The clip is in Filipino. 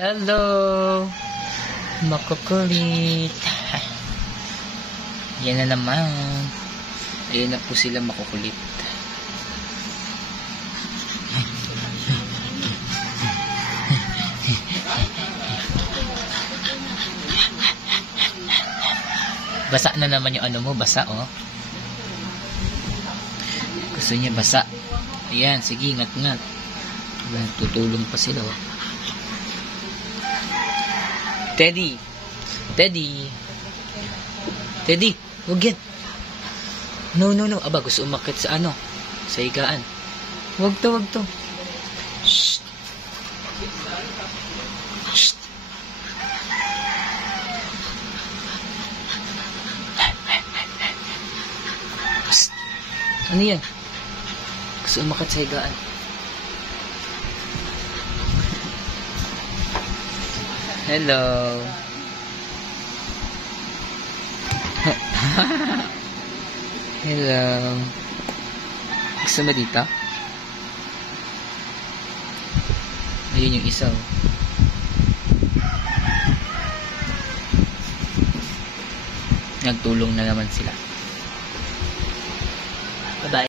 Hello! Makukulit. Yan na naman. Ayan na po sila makukulit. Basa na naman yung ano mo. Basa, oh. Gusto niya basa. Ayan, sige, ngat-ngat. Tutulong pa sila, oh. Teddy! Teddy! Teddy! Huwag yan! No, no, no. Aba, gusto umakit sa ano? Sa higaan. Huwag to, huwag to. Shh! Shh! Psst! Ano yan? Gusto umakit sa higaan. Hello. Hello. Gusto mo dito? Ayun yung isa. Nagtulong na naman sila.